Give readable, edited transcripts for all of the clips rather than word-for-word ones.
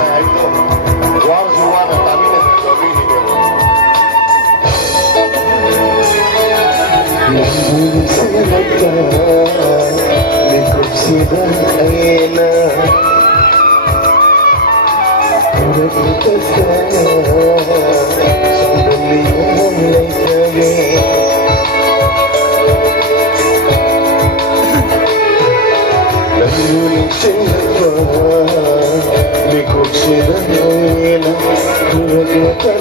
saya itu warzuan kami dan kami ini. Mungkin saya lekas ikut sidang aina. Udah kita sambil mulai lagi. Lalu cinta ikut sidang aina. Udah kita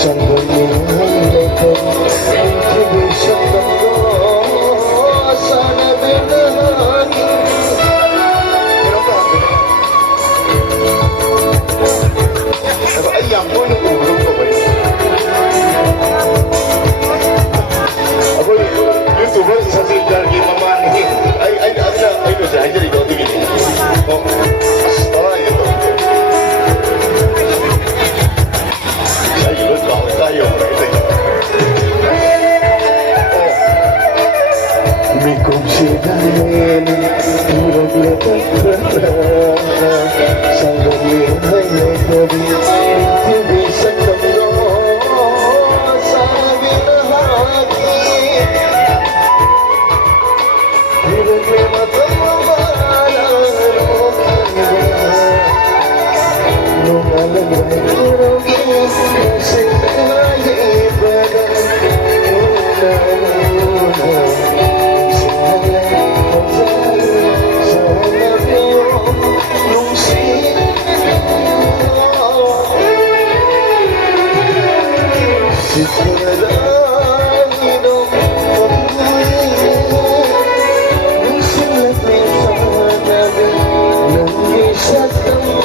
sambil mulai lagi. Bisa berdoa sana benarnya. Ayam pun urung kok baik. Aku YouTuber satu dari mama ni. Ada itu saya jadi kau tinggi. Oh, orang itu. Saya lu tahu saya itu. Mikum sidain, pura-pura sanggup lihat dari bisa kembali sambil hati. Pura-pura mata membalas Sa